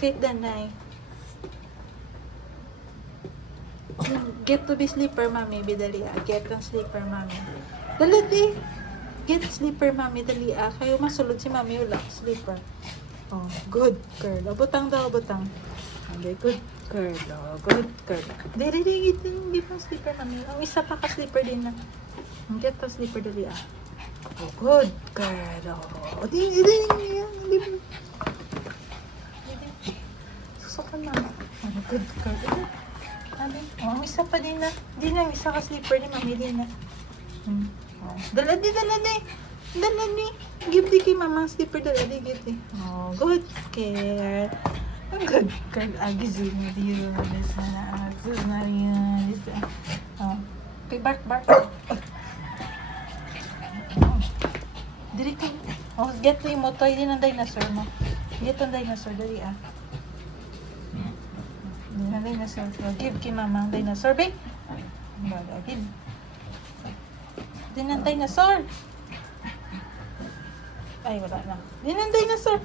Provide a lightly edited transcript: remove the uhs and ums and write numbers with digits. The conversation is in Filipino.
Sit danay. Get to be sleeper, mami. Bidali ah. Get ang sleeper, mami. Dali di. Get sleeper, mami. Dali ah. Kayo masulod si mami. Wala. Sleeper. Oh, good girl. O, butang daw, butang. Okay, good girl. Oh, good girl. Dali, dali. Hindi pa sleeper, mami. Ang isa pa ka sleeper din na. Get to sleeper, dali ah. Oh, good girl. Oh, di. Susukan, mami. Oh, good girl. Sabi, oh, ang isa pa din na. Di na, isa ka sleeper ni mami din na. Oh. Dala di. Give di kay mama sleeper, dala di, give di. Oh, good care. Ang good girl. Agizin mo di yun. Sana, sana yun. Oh. Okay, bark. Oh. Diri ka. Oh, get to yung motoy din ang dinosaur mo. Get ang dinosaur, dali ah. Ang dinosaur. Oh, give kay mama ang dinosaur, babe. Baga, give. Din ang dinosaur. Ay, wala na. Din ang dinosaur.